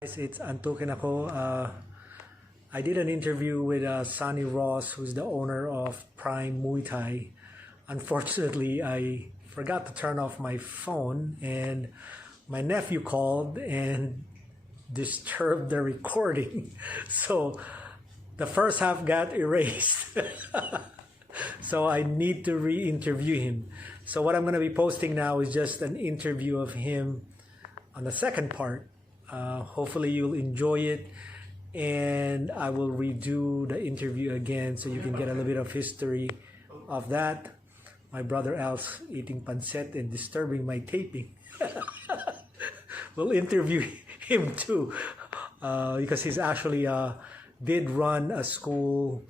Guys, it's Antoken ako. I did an interview with Sonny Ross, who's the owner of Prime Muay Thai. Unfortunately, I forgot to turn off my phone, and my nephew called and disturbed the recording. So the first half got erased. So I need to re-interview him. So what I'm going to be posting now is just an interview of him on the second part. Hopefully you'll enjoy it, and I will redo the interview again so you can get a little bit of history of that. My brother Al's eating pancet and disturbing my taping. We'll interview him too, because he's actually did run a school,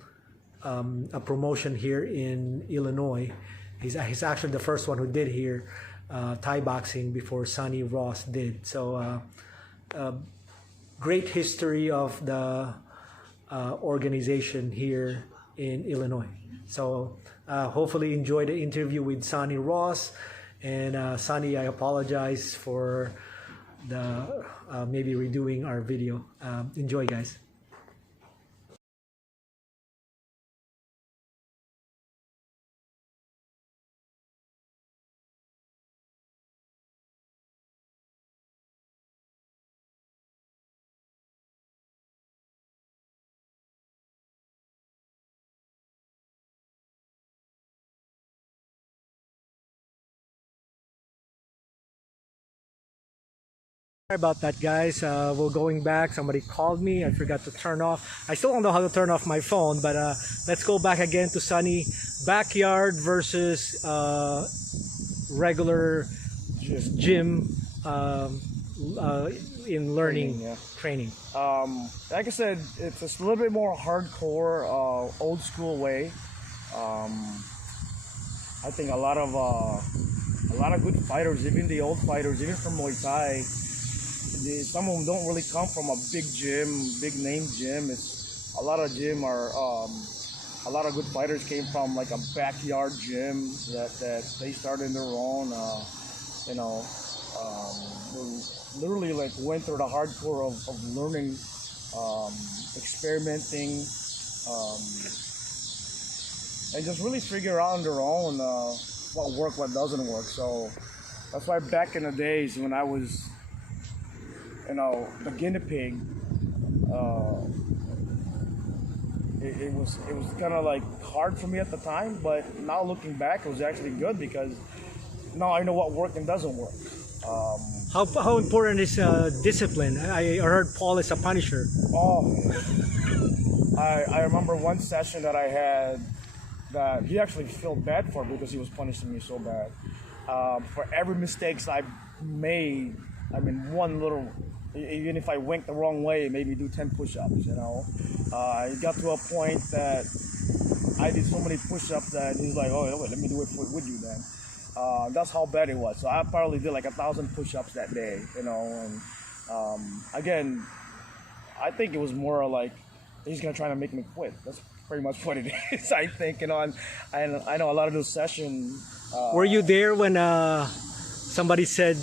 a promotion here in Illinois. He's actually the first one who did here Thai boxing before Sonny Ross did. So great history of the organization here in Illinois. So hopefully enjoy the interview with Sonny Ross. And Sonny, I apologize for the maybe redoing our video. Enjoy, guys. Sorry about that, guys. We're going back. Somebody called me. I forgot to turn off. I still don't know how to turn off my phone, but let's go back again to Sonny. Backyard versus regular gym in learning, training. Like I said, it's a little bit more hardcore, old school way. I think a lot of good fighters, even the old fighters, even from Muay Thai, some of them don't really come from a big gym, big name gym. It's a lot of gym are a lot of good fighters came from like a backyard gym that they started their own. They literally like went through the hardcore of learning, experimenting, and just really figure out on their own what works, what doesn't work. So that's why back in the days when I was, the guinea pig, it was kind of like hard for me at the time, but now looking back, it was actually good because now I know what works and doesn't work. How important is discipline? I heard Paul is a punisher. Oh, I remember one session that I had that he actually felt bad for because he was punishing me so bad. For every mistakes I made, I mean, one little, even if I went the wrong way, maybe do 10 push-ups, It got to a point that I did so many push-ups that he's like, oh, wait, let me do it with you then. That's how bad it was. So I probably did like 1,000 push-ups that day, and again, I think it was more like he's gonna try to make me quit. That's pretty much what it is, I think. And I know a lot of those sessions. Were you there when somebody said,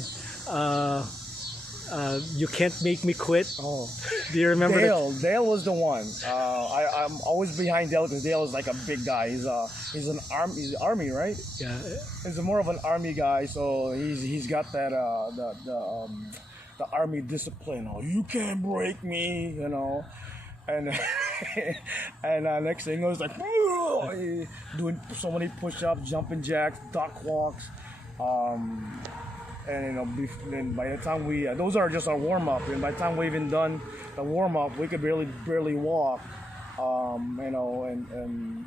you can't make me quit? Oh, do you remember Dale was the one. I'm always behind Dale because Dale is like a big guy. He's an army, right? Yeah. He's more of an army guy, so he's got that the army discipline. Oh, you can't break me, And and next thing I was like doing so many push-ups, jumping jacks, duck walks. And then by the time those are just our warm-up, and by the time we even done the warm-up, we could barely walk. And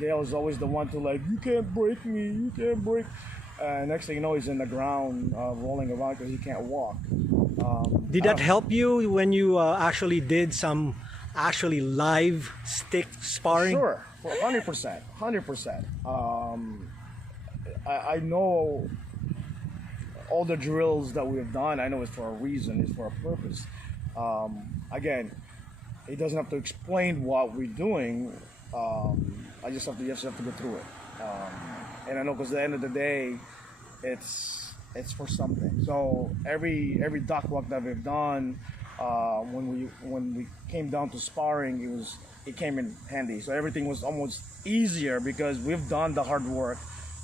Dale is always the one to like, you can't break me, you can't break. Next thing you know, he's in the ground rolling around because he can't walk. Did that help you when you actually did some live stick sparring? Sure, 100%. I know all the drills that we have done, I know it's for a reason, it's for a purpose. Again, he doesn't have to explain what we're doing. I just have to go through it. And I know because at the end of the day, it's for something. So every duck walk that we've done, when we came down to sparring, it came in handy. So everything was almost easier because we've done the hard work,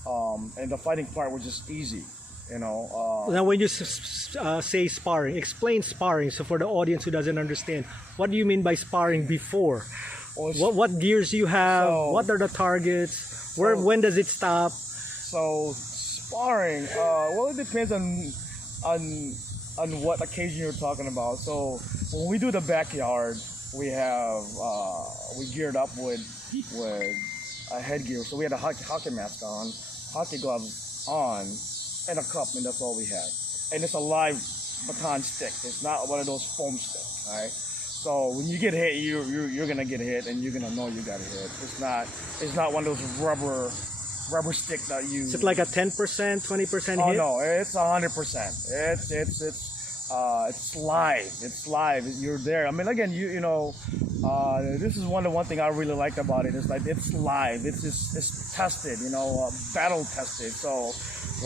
and the fighting part was just easy. Now, when you say sparring, explain sparring. So for the audience who doesn't understand, what do you mean by sparring before? What gears you have? What are the targets? When does it stop? So sparring, well, it depends on what occasion you're talking about. So when we do the backyard, we geared up with a headgear. So we had a hockey mask on, hockey gloves on, and a cup, and that's all we had. And it's a live baton stick. It's not one of those foam sticks, right? So when you get hit, you're gonna get hit, and you're gonna know you got hit. It's not one of those rubber stick that you. Is it like a 10%, 20% hit? Oh no, it's 100%. It's live. It's live. You're there. I mean, again, this is one thing I really liked about it. Is like it's live. It's tested. Battle tested. So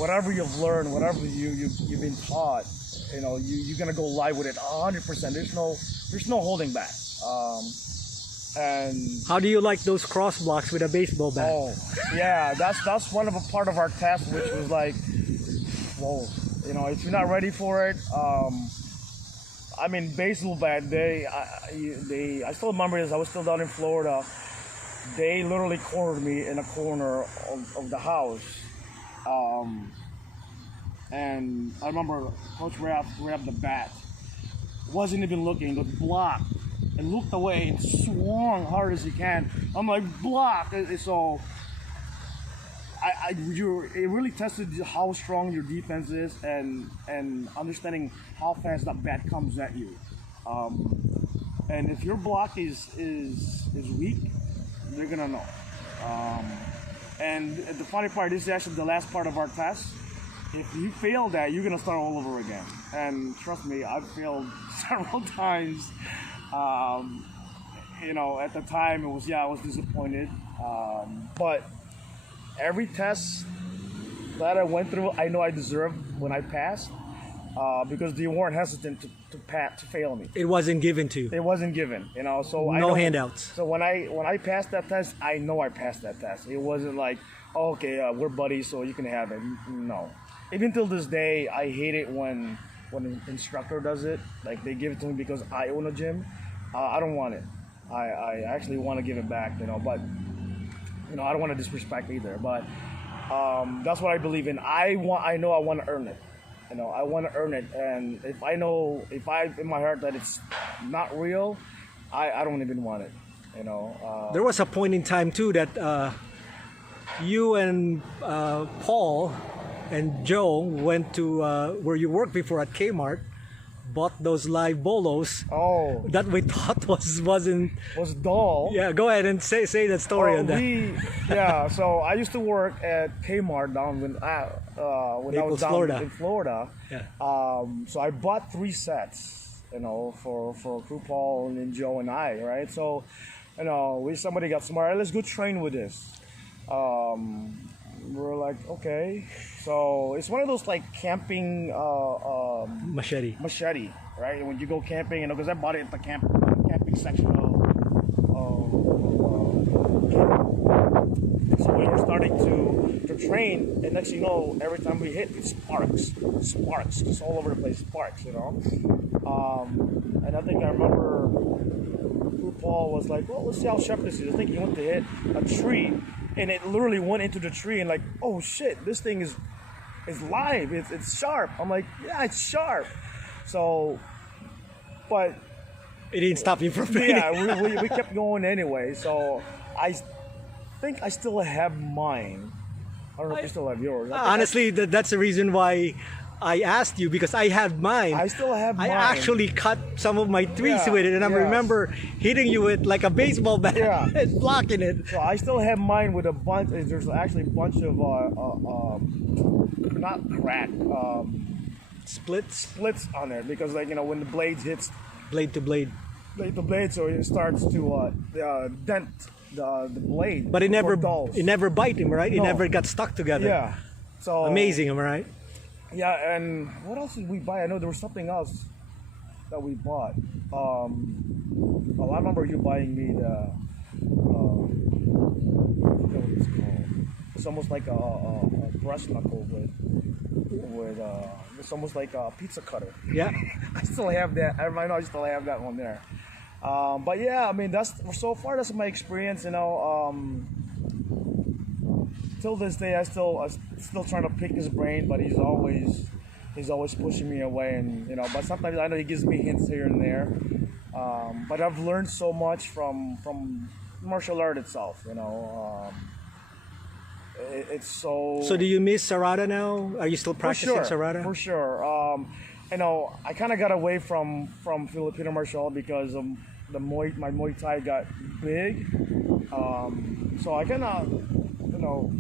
whatever you've learned, whatever you've been taught, you're gonna go live with it 100%. There's no holding back. And how do you like those cross blocks with a baseball bat? Oh, yeah, that's one of a part of our test, which was like, whoa, if you're not ready for it, I mean, baseball bat. I still remember this. I was still down in Florida. They literally cornered me in a corner of the house, and I remember Coach grabbed the bat, wasn't even looking, but blocked. And looked away and swung hard as he can. I'm like, block. So it really tested how strong your defense is and understanding how fast that bat comes at you. And if your block is weak, they're gonna know. And the funny part, this is actually the last part of our test. If you fail that, you're gonna start all over again. And trust me, I've failed several times. At the time I was disappointed. But every test that I went through, I know I deserved when I passed, because they weren't hesitant to fail me. It wasn't given to you. It wasn't given, so no handouts. So when I passed that test, I know I passed that test. It wasn't like, oh, okay, we're buddies, so you can have it. No. Even till this day, I hate it when an instructor does it. Like, they give it to me because I own a gym. I don't want it. I actually want to give it back, but I don't want to disrespect either. But that's what I believe in. I know I want to earn it. I want to earn it. And if I in my heart that it's not real, I don't even want it. There was a point in time too that you and Paul and Joe went to where you worked before at Kmart, bought those live bolos. Oh, that we thought was dull. Yeah, go ahead and say that story on that. So I used to work at Kmart down when I was down Florida. in Florida. Yeah. So I bought 3 sets, for Crew Paul and then Joe and I, right? So, somebody got smart. Let's go train with this. We're like, okay. So it's one of those like camping machete, right? When you go camping, because I bought it at the camping section of so we were starting to train, and next thing you know, every time we hit, it sparks, just all over the place, sparks, And I think I remember Paul was like, well, let's see how sharp this is. I think he went to hit a tree, and it literally went into the tree, and like, oh shit, this thing is live, it's sharp. I'm like, yeah, it's sharp. So, but it didn't stop you from training. Yeah, we kept going anyway. So I think I still have mine. I don't know if you still have yours. Honestly, that's the reason why I asked you, because I had mine. I still have mine. I actually cut some of my threes with it, and I remember hitting you with like a baseball bat and blocking it. So I still have mine with a bunch. There's actually a bunch of not crack, splits on there, because when the blades hits blade to blade, so it starts to dent the blade. But it never bite him, right? No. It never got stuck together. Yeah. So amazing, am I right? Yeah, and what else did we buy? I know there was something else. that we bought. Well, I remember you buying me the I forget what it's called. It's almost like a brush knuckle with it's almost like a pizza cutter. Yeah. I still have that. I know I still have that one there. But yeah, I mean that's so far that's my experience. You know, till this day I'm still trying to pick his brain, but he's always pushing me away, and you know. But sometimes I know he gives me hints here and there. But I've learned so much from martial art itself. You know, it's so. So do you miss Serrada now? Are you still practicing Serrada? For sure. You know, I kind of got away from Filipino martial art because my Muay Thai got big. So I kind of, you know,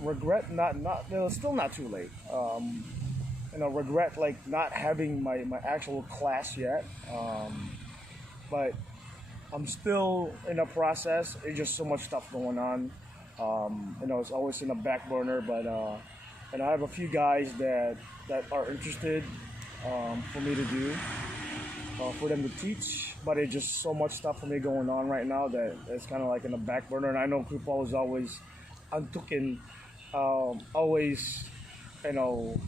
regret not. It's still not too late. You know, regret like not having my actual class yet. But I'm still in the process. There's just so much stuff going on. You know, it's always in the back burner. But and I have a few guys that are interested for me to do, for them to teach. But it's just so much stuff for me going on right now that it's kind of like in the back burner. And I know Krupal is always, Antoken, always, you know,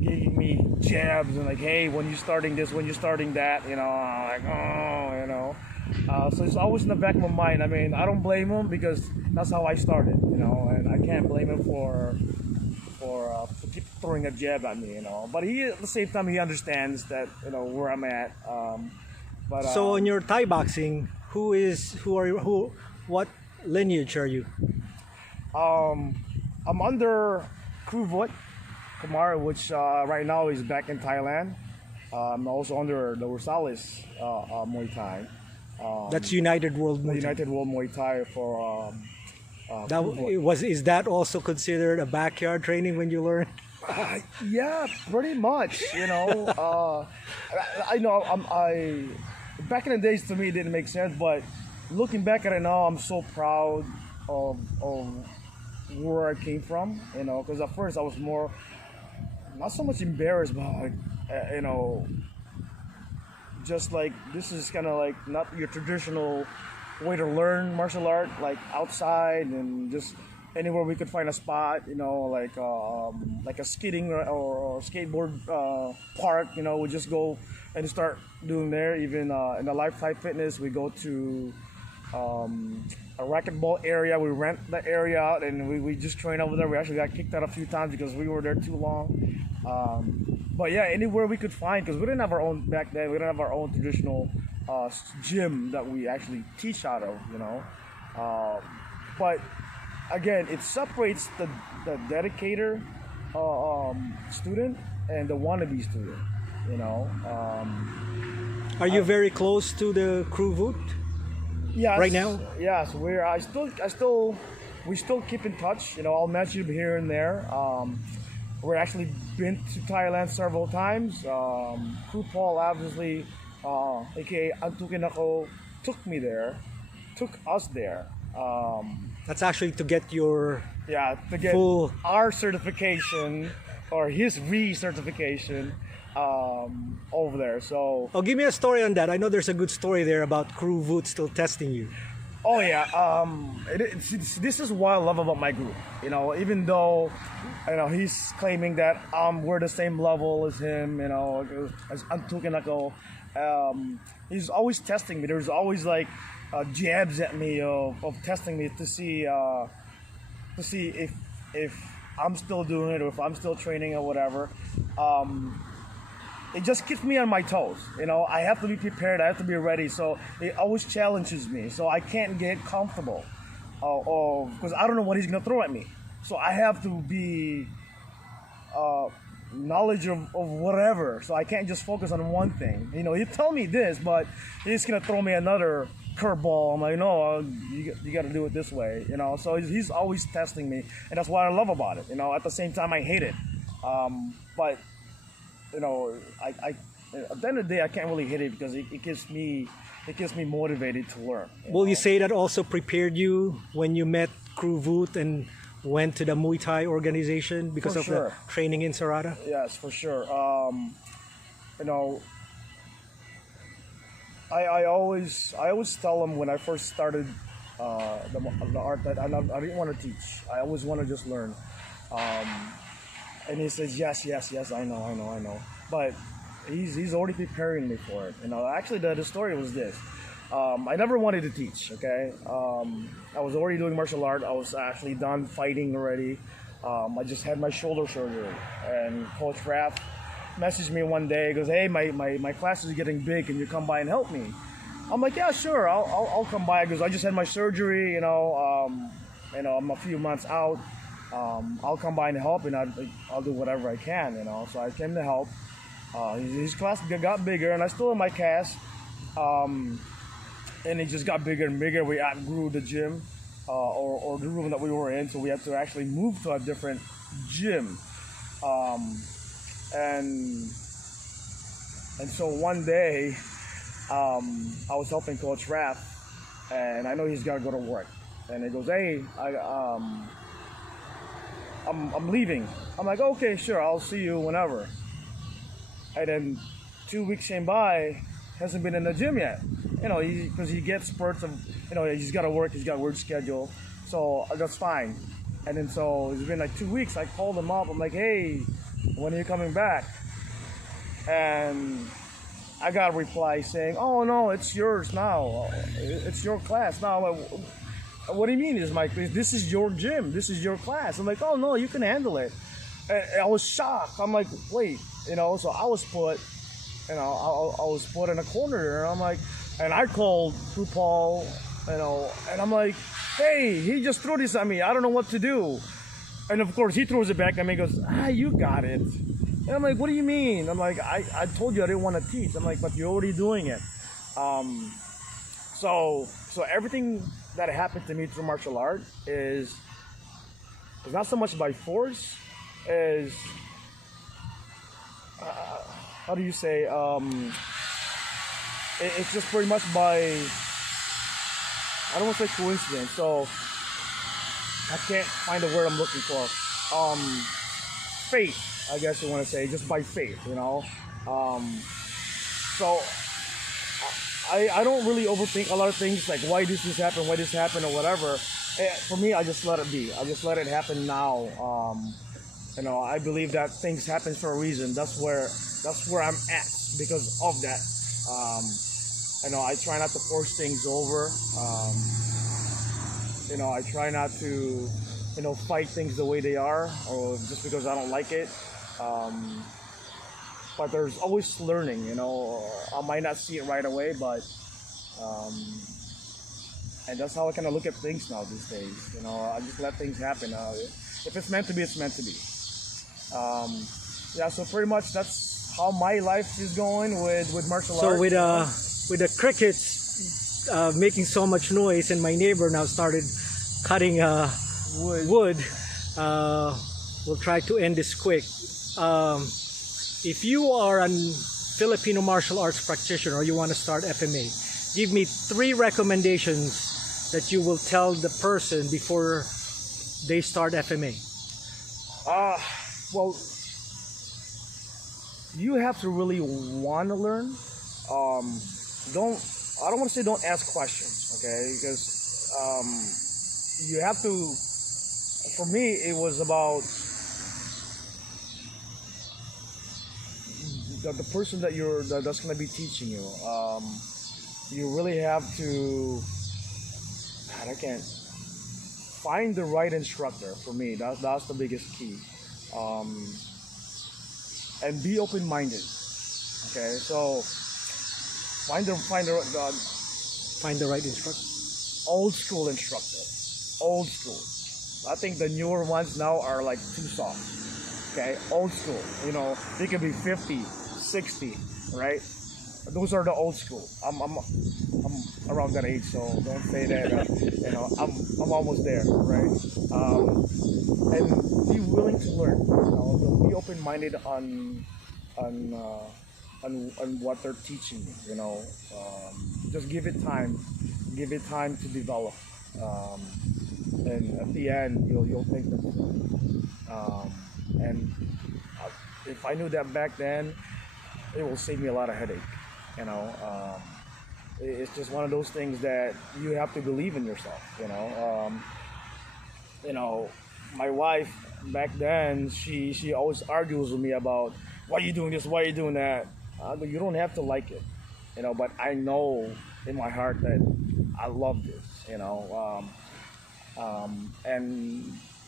giving me jabs and like, hey, when you starting this, when you starting that, you know, I'm like, oh, you know. So it's always in the back of my mind. I mean, I don't blame him because that's how I started, you know, and I can't blame him for keep throwing a jab at me, you know. But he, at the same time, he understands that, you know, where I'm at. So in your Thai boxing, what lineage are you? I'm under Kruvut Kumar, which right now is back in Thailand. I'm also under the Rosales Muay Thai. That's United World Muay Thai. United World Muay Thai for Is that also considered a backyard training when you learn? Yeah, pretty much. You know, I know I back in the days to me it didn't make sense, but looking back at it now, I'm so proud of where I came from. You know, because at first I was not so much embarrassed, but like, you know, just like this is kind of like not your traditional way to learn martial art, like outside and just anywhere we could find a spot, you know, like a skidding or skateboard park, you know, we just go and start doing there. Even in the Lifetime Fitness, we go to a racquetball area. We rent the area out and we just train over there. We actually got kicked out a few times because we were there too long. But yeah, anywhere we could find, because we didn't have our own back then. We didn't have our own traditional gym that we actually teach out of, you know. But again, it separates the dedicator student and the wannabe student, you know. Are you very close to the Kruvut? Yes, right now? Yes, we still keep in touch. You know, I'll mention him here and there. We're actually been to Thailand several times. Krupal obviously, aka Antoken took us there. That's actually to get your to get full our certification or his recertification over there. So give me a story on that. I know there's a good story there about Kruvut still testing you. Oh yeah, this is what I love about my group. You know, even though, you know, he's claiming that we're the same level as him, you know, as Antoken, he's always testing me. There's always like jabs at me of testing me to see if I'm still doing it or if I'm still training or whatever. It just keeps me on my toes. You know, I have to be prepared. I have to be ready. So it always challenges me. So I can't get comfortable because I don't know what he's gonna throw at me. So I have to be knowledge of whatever. So I can't just focus on one thing. You know, he'll tell me this, but he's gonna throw me another curveball. I'm like, no, you got to do it this way. You know, so he's always testing me, and that's what I love about it. You know, at the same time, I hate it. But you know, I at the end of the day, I can't really hit it because it keeps me motivated to learn. Will you say that also prepared you when you met Kruvut and went to the Muay Thai organization because of the training in Serrada? Yes, for sure. You know, I always tell him when I first started the art that I didn't want to teach. I always want to just learn. And he says, yes, yes, yes, I know. But he's already preparing me for it. Actually, the story was this. I never wanted to teach, okay? I was already doing martial art. I was actually done fighting already. I just had my shoulder surgery. And Coach Raph messaged me one day. He goes, hey, my class is getting big. Can you come by and help me? I'm like, yeah, sure, I'll come by. He goes, I just had my surgery, I'm a few months out. I'll come by and help, and I'll do whatever I can, So I came to help. His class got bigger, and I still in my cast. And it just got bigger and bigger. We outgrew the gym or the room that we were in, so we had to actually move to a different gym. And so one day, I was helping Coach Raph, and I know he's got to go to work. And he goes, hey, I'm leaving. I'm like, okay, sure, I'll see you whenever. And then 2 weeks came by, hasn't been in the gym yet. Because he gets spurts of, he's got to work, he's got a weird schedule. So that's fine. And then so it's been like 2 weeks. I called him up. I'm like, hey, when are you coming back? And I got a reply saying, oh no, it's yours now. It's your class now. I'm like, what do you mean it's my class? This is your gym. This is your class. I'm like, oh no, you can handle it. And I was shocked. I'm like, wait, so I was put, I was put in a corner, and I'm like, and I called Paul, and I'm like, hey, he just threw this at me. I don't know what to do. And of course, he throws it back at me and goes, you got it. And I'm like, what do you mean? I'm like, I told you I didn't want to teach. I'm like, but you're already doing it. So everything that happened to me through martial art is not so much by force, is, how do you say, it's just pretty much by, I don't want to say coincidence, so I can't find the word I'm looking for. Faith, I guess you want to say, just by faith, So I don't really overthink a lot of things, like why this happened, or whatever. For me, I just let it be. I just let it happen now. I believe that things happen for a reason. That's where I'm at because of that. I try not to force things over. I try not to, fight things the way they are, or just because I don't like it. But there's always learning, I might not see it right away, but, and that's how I kind of look at things now these days. I just let things happen. If it's meant to be, it's meant to be. So pretty much that's how my life is going with martial arts. So with the crickets making so much noise, and my neighbor now started cutting wood, we'll try to end this quick. If you are a Filipino martial arts practitioner or you want to start FMA, give me 3 recommendations that you will tell the person before they start FMA. Well, you have to really want to learn. I don't want to say don't ask questions, okay? Because you have to. For me, it was about the person that's going to be teaching you. You really have to. God, I can't find the right instructor. For me, that's the biggest key. And be open-minded. Okay, so find the right instructor. Old school instructor. Old school. I think the newer ones now are like too soft. Okay, old school. They could be 50, 60, right? Those are the old school. I'm around that age, so don't say that. I'm almost there, right? And be willing to learn. Be open-minded on what they're teaching you. Just give it time. Give it time to develop. And at the end, you'll thank them. And if I knew that back then, it will save me a lot of headache. It's just one of those things that you have to believe in yourself. You know, my wife back then, she always argues with me about why are you doing this, why are you doing that. You don't have to like it, but I know in my heart that I love this, and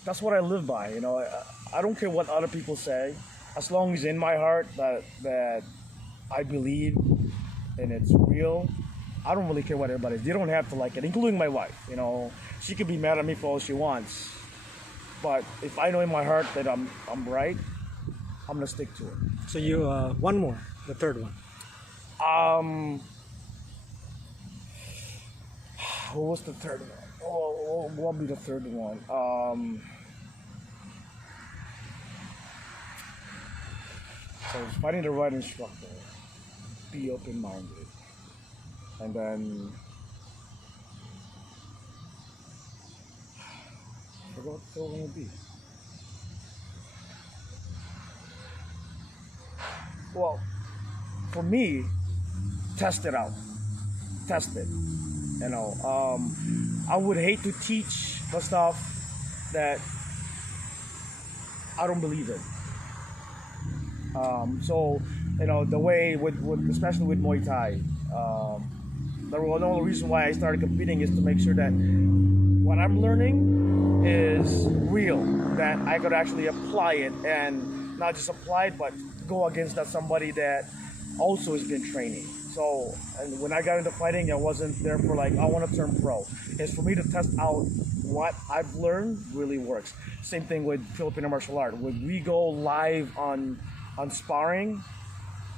that's what I live by. I don't care what other people say, as long as in my heart that I believe and it's real. I don't really care what everybody. They don't have to like it, including my wife. She could be mad at me for all she wants, but if I know in my heart that I'm right, I'm gonna stick to it. So you one more, the third one. What was the third one? What will be the third one? So finding the right instructor, be open-minded, and then I forgot what the third one would be. Well, for me, test it out. Test it. I would hate to teach the stuff that I don't believe in. So, the way with especially with Muay Thai, the only reason why I started competing is to make sure that what I'm learning is real, that I could actually apply it, and not just apply it, but go against somebody that also has been training. So, and when I got into fighting, I wasn't there for I want to turn pro. It's for me to test out what I've learned really works. Same thing with Filipino martial art. When we go live on sparring,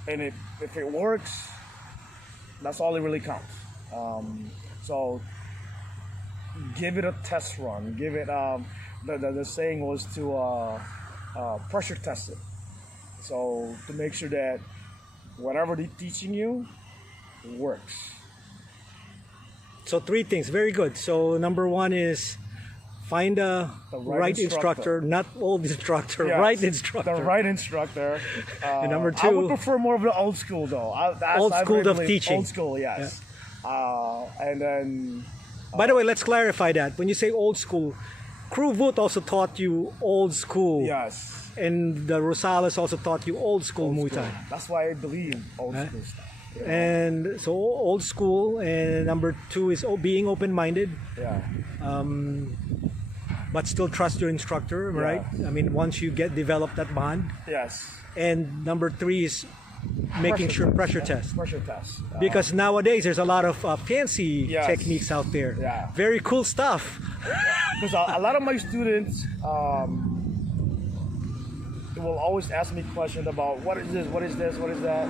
and if it works, that's all it really counts. So give it a test run. Give it the saying was to pressure test it. So to make sure that whatever they're teaching you works. So 3 things, very good. So number 1 is find the right instructor, not old instructor, Yes, right instructor. The right instructor. And number 2, I would prefer more of the old school though. Old school of teaching. Old school, yes. Yeah. And then. By the way, let's clarify that. When you say old school, Crew Voot also taught you old school. Yes. And the Rosales also taught you old school Muay Thai. That's why I believe old school stuff. And so old school, and number 2 is being open-minded. Yeah. But still trust your instructor, right? I mean, once you develop that bond. Yes. And number 3 is making pressure test. Pressure test. Because nowadays there's a lot of fancy techniques out there. Yeah. Very cool stuff. Because a lot of my students will always ask me questions about what is this, what is this, what is that.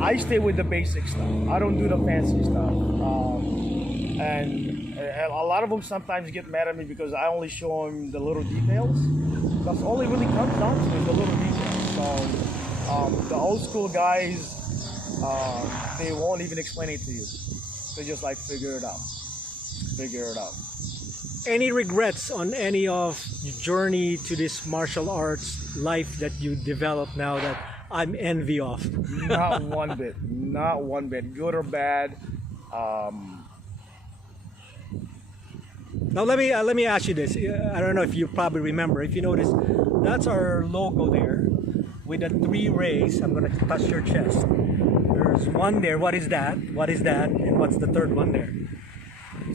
I stay with the basic stuff. I don't do the fancy stuff. And a lot of them sometimes get mad at me because I only show them the little details. That's all it really comes down to, is the little details. So the old school guys, they won't even explain it to you. They just figure it out. Figure it out. Any regrets on any of your journey to this martial arts life that you developed now that I'm envy of? Not one bit. Not one bit. Good or bad. Now let me ask you this. I don't know if you probably remember. If you notice, that's our logo there with the 3 rays. I'm gonna touch your chest. There's one there. What is that? What is that? And what's the third one there?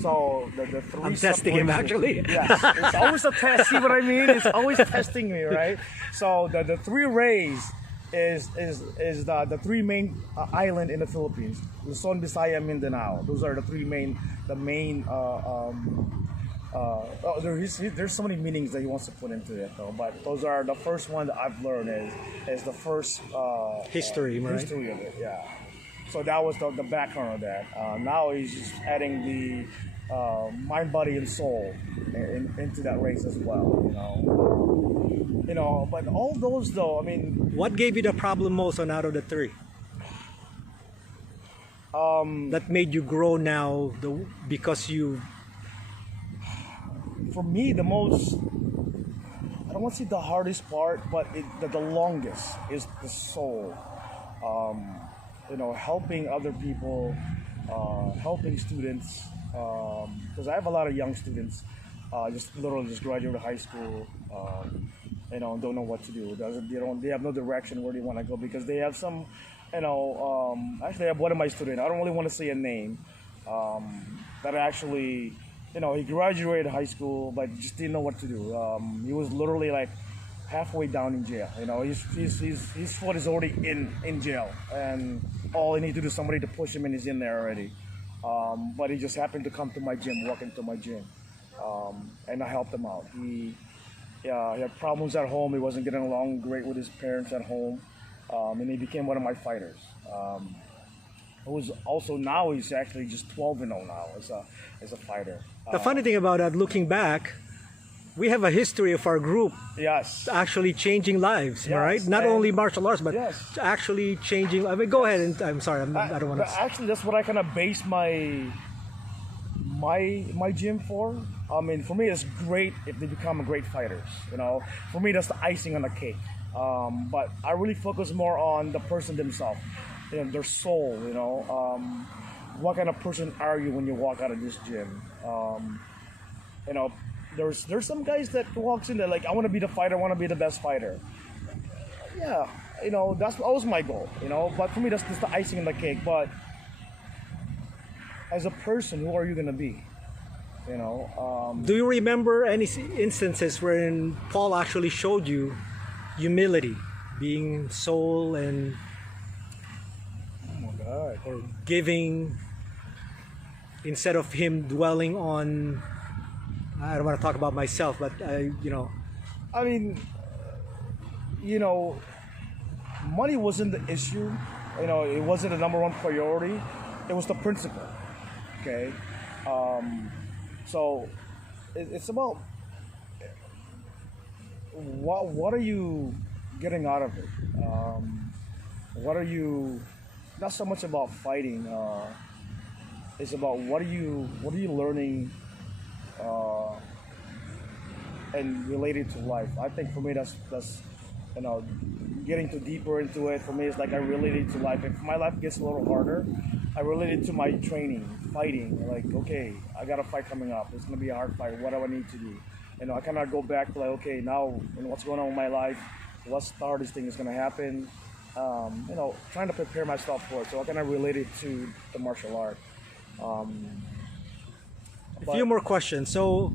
So the 3. I'm testing him actually. Yes, it's always a test. See what I mean? It's always testing me, right? So the 3 rays is the 3 main island in the Philippines: Luzon, Visayas, Mindanao. Those are the main. There's so many meanings that he wants to put into it though, but those are the first one that I've learned is the first history, right? History of it, yeah. So that was the background of that. Now he's just adding the mind, body, and soul into that race as well. But all those though, I mean. What gave you the problem most out of the 3? That made you grow now, because you. For me, the most. I don't want to say the hardest part, but the longest is the soul. helping other people, helping students, because I have a lot of young students, just literally just graduated high school, don't know what to do. They have no direction where they want to go because they have some, actually I have one of my students. I don't really want to say a name, that actually, he graduated high school but just didn't know what to do. He was literally like halfway down in jail. His foot is already in jail, and all he needs to do is somebody to push him, and he's in there already. But he just happened to come to my gym, walk into my gym, and I helped him out. He had problems at home. He wasn't getting along great with his parents at home, and he became one of my fighters. Who's also now he's actually just 12-0 now as a fighter. The funny thing about that, looking back, we have a history of our group Yes. actually changing lives, Yes, right? Not and- only martial arts, but Yes. actually changing. I mean, go ahead, and I'm sorry, I don't want to. Actually, that's what I kind of base my gym for. I mean, for me, it's great if they become great fighters. For me, that's the icing on the cake. But I really focus more on the person themselves, their soul. What kind of person are you when you walk out of this gym? There's some guys that walks in there like, I want to be the fighter, I want to be the best fighter. Yeah, that's always my goal. But for me, that's just the icing on the cake. But as a person, who are you gonna be? Do you remember any instances wherein Paul actually showed you humility, being soul and Oh my God. or giving, instead of him dwelling on? I don't want to talk about myself, but I mean, money wasn't the issue. It wasn't the number one priority. It was the principle. Okay. So it's about what are you getting out of it? What are you? Not so much about fighting. It's about what are you learning, and related to life. I think for me that's getting too deeper into it. For me, it's like I relate it to life. If my life gets a little harder, I relate it to my training, fighting. Like, okay, I got a fight coming up. It's gonna be a hard fight. What do I need to do? I kind of go back to like, okay, now what's going on with my life? What's the hardest thing is gonna happen? Trying to prepare myself for it. So I kind of relate it to the martial art. a few more questions. So,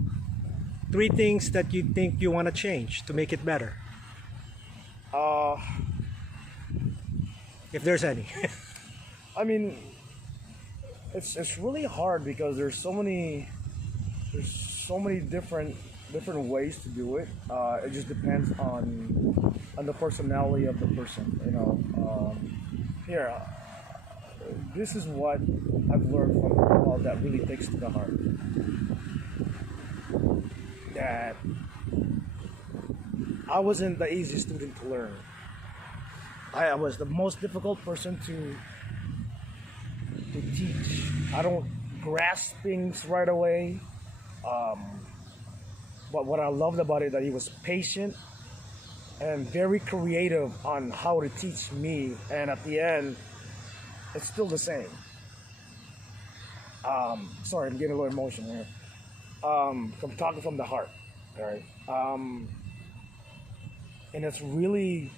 3 things that you think you want to change to make it better, if there's any. I mean, it's really hard because there's so many different ways to do it. It just depends on the personality of the person. Here, this is what I've learned from Paul that really takes to the heart. That I wasn't the easiest student to learn. I was the most difficult person to teach. I don't grasp things right away. But what I loved about it that he was patient and very creative on how to teach me, and at the end, it's still the same. Sorry, I'm getting a little emotional here. I'm talking from the heart, all right? And it's really,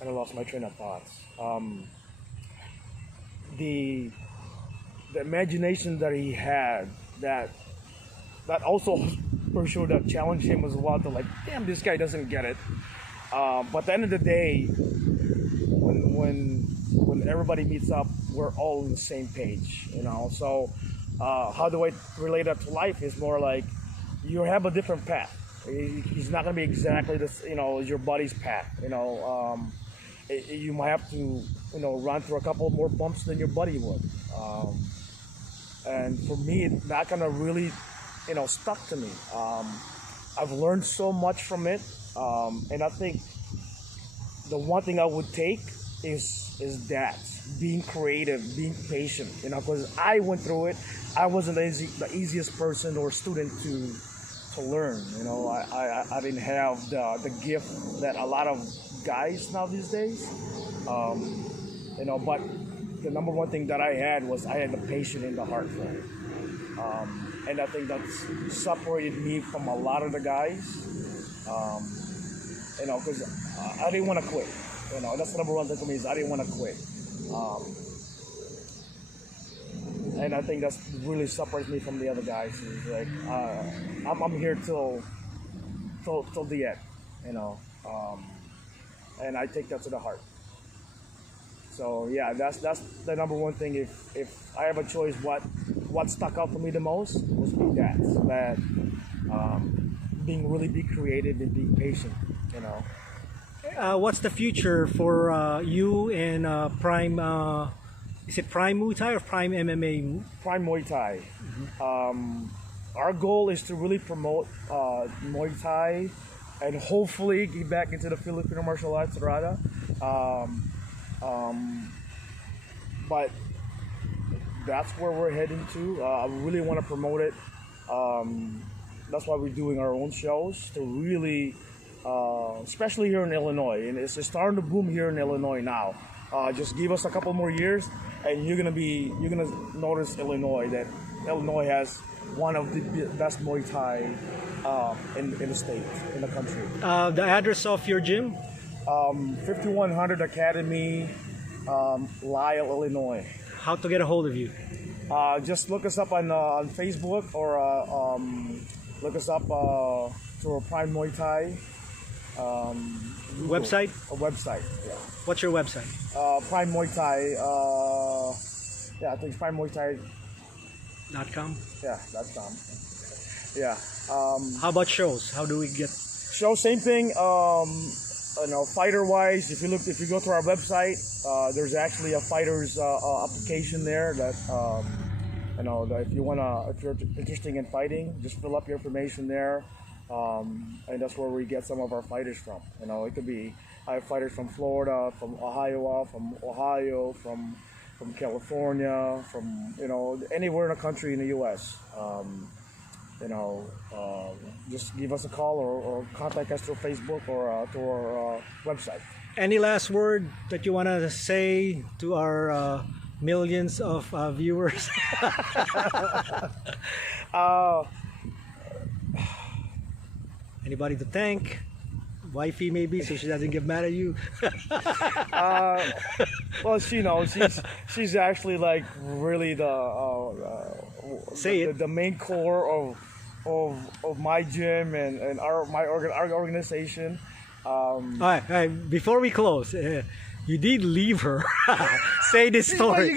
and I lost my train of thoughts. The imagination that he had, that also for sure that challenged him as well to like, damn, this guy doesn't get it. But at the end of the day, when everybody meets up, we're all on the same page, So how do I relate that to life is more like you have a different path. He's not going to be exactly this, your buddy's path. You might have to, run through a couple more bumps than your buddy would. And for me, that kind of really, stuck to me. I've learned so much from it, and I think the one thing I would take is that being creative, being patient. Because I went through it. I wasn't the easiest person or student learn. You know, I didn't have the gift that a lot of guys now these days. You know, but the number one thing that I had was I had the patience in the heart for it. And I think that's separated me from a lot of the guys. You know, because I didn't want to quit. You know, that's the number one thing for me is I didn't want to quit. And I think that's really separates me from the other guys. It's like I'm here till the end, you know, and I take that to the heart. So yeah, that's the number one thing. If I have a choice, what stuck out for me the most was that be creative and being patient, you know. What's the future for you and Prime? Is it Prime Muay Thai or Prime MMA? Prime Muay Thai. Our goal is to really promote Muay Thai and hopefully get back into the Filipino martial arts, Serrada. But that's where we're heading to. I really want to promote it. That's why we're doing our own shows to really, especially here in Illinois, and it's starting to boom here in Illinois now. Just give us a couple more years, and you're gonna notice that Illinois has one of the best Muay Thai in the state, in the country. The address of your gym? 5100 Academy, Lyle, Illinois. How to get a hold of you? Just look us up on Facebook or look us up through Prime Muay Thai. Website? A website, yeah. What's your website? Prime Muay Thai. Yeah, I think it's Prime Muay Thai. .com? Yeah, .com. Yeah. How about shows? How do we get? Show, same thing. You know, fighter wise, if you go to our website, there's actually a fighter's application there that you know, that if you're interested in fighting, just fill up your information there, and that's where we get some of our fighters from. You know, it could be I have fighters from Florida, from Ohio, from California, from, you know, anywhere in the country in the U.S. You know, just give us a call or contact us through Facebook or through our website. Any last word that you want to say to our millions of viewers? Anybody to thank? Wifey maybe, so she doesn't get mad at you. Well, she knows. She's actually like really the main core of my gym and our organization. All right. Before we close, you did leave her. Say this story. We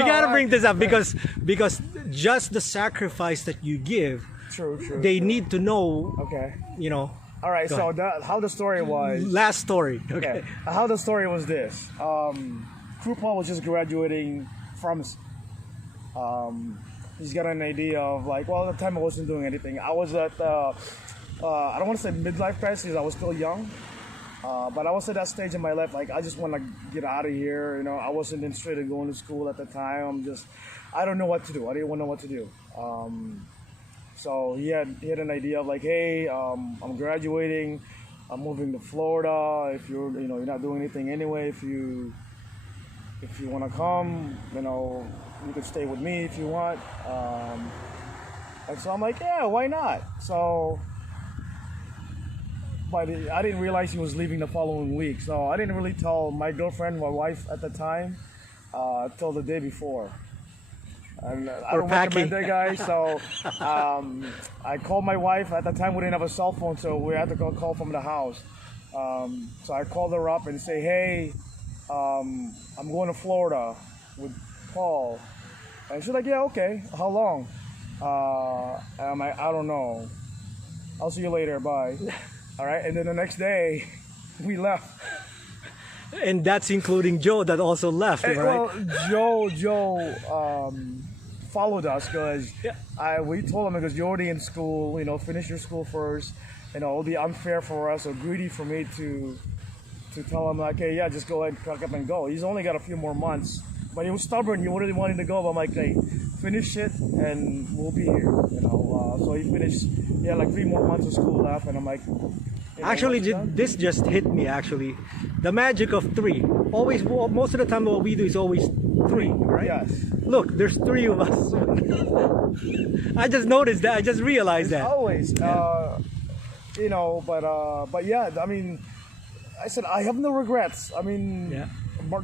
gotta bring this up because just the sacrifice that you give. True. They need to know. Okay. You know. All right. So how the story was. Last story. Okay. How the story was this. Crew Paul was just graduating from. He's got an idea of like, well, at the time I wasn't doing anything. I was at, I don't want to say midlife crisis. I was still young, but I was at that stage in my life. Like, I just want to get out of here. You know, I wasn't interested in going to school at the time. I don't know what to do. I didn't want to know what to do. So he had an idea of like, hey, I'm graduating. I'm moving to Florida. If you're not doing anything anyway. If you want to come, you know, you could stay with me if you want. And so I'm like, yeah, why not? So, but I didn't realize he was leaving the following week. So I didn't really tell my girlfriend, my wife at the time, till the day before. And I don't recommend that, guys. So I called my wife. At the time, we didn't have a cell phone, so we had to call from the house. So I called her up and say, hey, I'm going to Florida with Paul. And she's like, yeah, okay. How long? And I'm like, I don't know. I'll see you later. Bye. All right. And then the next day, we left. And that's including Joe that also left, right? Well, Joe followed us because we told him, because you're already in school, you know, finish your school first. You know, it'll be unfair for us or greedy for me to tell him like, hey, yeah, just go ahead and pack up and go. He's only got a few more months but he was stubborn. He really wanted to go. But I'm like, hey, finish it, and we'll be here. You know. So he finished. He had like 3 more months of school left, and I'm like. Actually, this just hit me. Actually, the magic of 3. Always, most of the time, what we do is always 3, right? Yes. Look, there's 3 of us. I just noticed that. I just realized that. Always. You know, but yeah. I mean, I said I have no regrets. I mean, Yeah.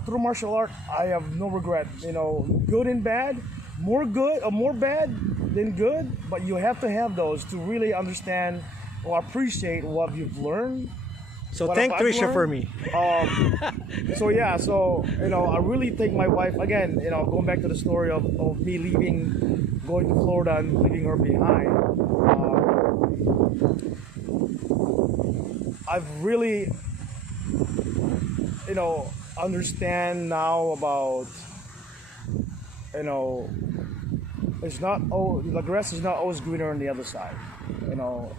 through martial art, I have no regret. You know, good and bad, more good or more bad than good. But you have to have those to really understand or appreciate what you've learned. So What thank I've Trisha for learned. me. So yeah, so you know, I really think my wife again. You know, going back to the story of me leaving, going to Florida and leaving her behind. I've really, you know, understand now about, you know, it's not, oh, the grass is not always greener on the other side. You know,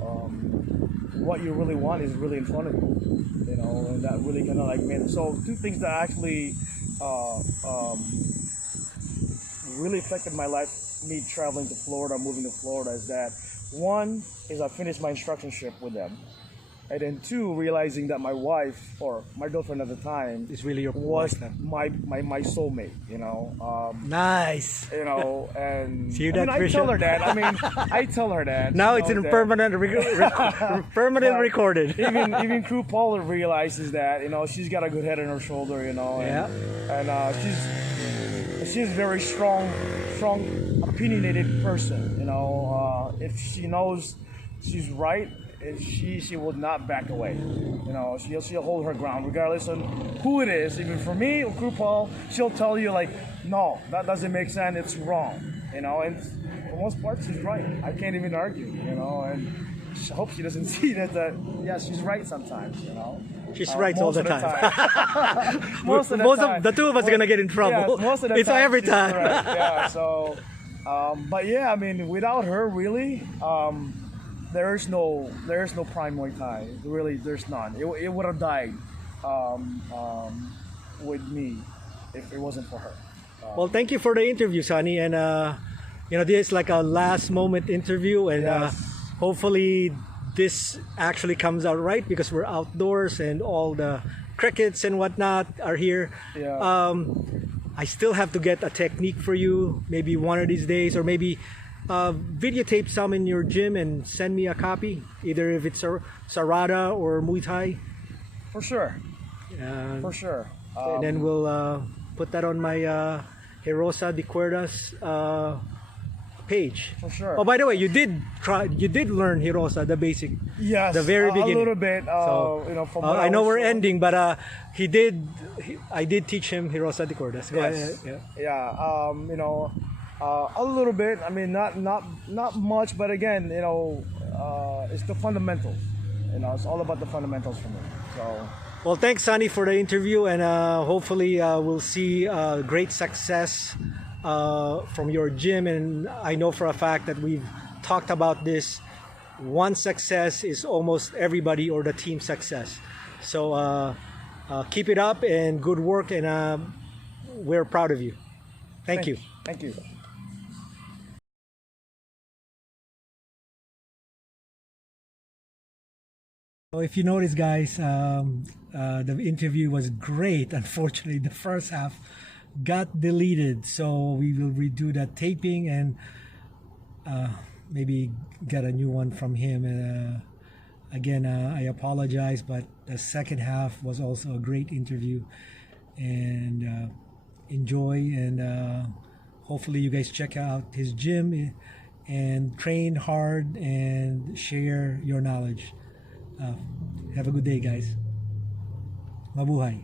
what you really want is really in front of you. You know, and that really kind of like made. So 2 things that actually really affected my life, me traveling to Florida, moving to Florida, is that 1 is I finished my instructorship with them. And then 2, realizing that my wife or my girlfriend at the time It's really your was wife then. my soulmate, you know. Nice. You know, and See I that, mean, I Trisha? tell her that. I mean, I tell her that. Now you it's know, in that permanent But recorded. even Crew Paula realizes that, you know, she's got a good head on her shoulder, you know, and she's a very strong, opinionated person, you know. If she knows she's right, she will not back away. You know, she'll hold her ground regardless of who it is. Even for me or Crew Paul, she'll tell you like, no, that doesn't make sense. It's wrong. You know, and for most part, she's right. I can't even argue. You know, and I hope she doesn't see that. Yeah, she's right sometimes. You know. She's right all most the of time. Most of the time. The 2 of us are gonna get in trouble. Yeah, most of the it's time every she's time. correct. Yeah. So, but yeah, I mean, without her, really, there's no Prime Muay Thai. Really, there's none. It would have died with me if it wasn't for her. Well, thank you for the interview, Sonny. And you know, this is like a last moment interview, and Yes. hopefully this actually comes out right because we're outdoors and all the crickets and whatnot are here. Yeah. I still have to get a technique for you, maybe one of these days, or maybe videotape some in your gym and send me a copy, either if it's Serrada or Muay Thai. For sure. Uh, For sure. and then we'll put that on my Hirosa de Cuerdas page. For sure. Oh, by the way, you did learn Hirosa, the basic, Yes. the very beginning. A little bit. So, you know, from what I know was we're told. ending, but I did teach him Hirosa de Cuerdas. Go Yes. ahead. Yeah. Yeah. You know, a little bit. I mean, not much, but again, you know, it's the fundamentals. You know, it's all about the fundamentals for me. So. Well, thanks, Sonny, for the interview, and hopefully we'll see great success from your gym. And I know for a fact that we've talked about this. One success is almost everybody or the team success. So keep it up and good work, and we're proud of you. Thank you. Thank you. So if you notice, guys, the interview was great. Unfortunately, the first half got deleted, so we will redo that taping and maybe get a new one from him. Again, I apologize, but the second half was also a great interview, and enjoy, and hopefully you guys check out his gym and train hard and share your knowledge. Have a good day, guys. Mabuhay.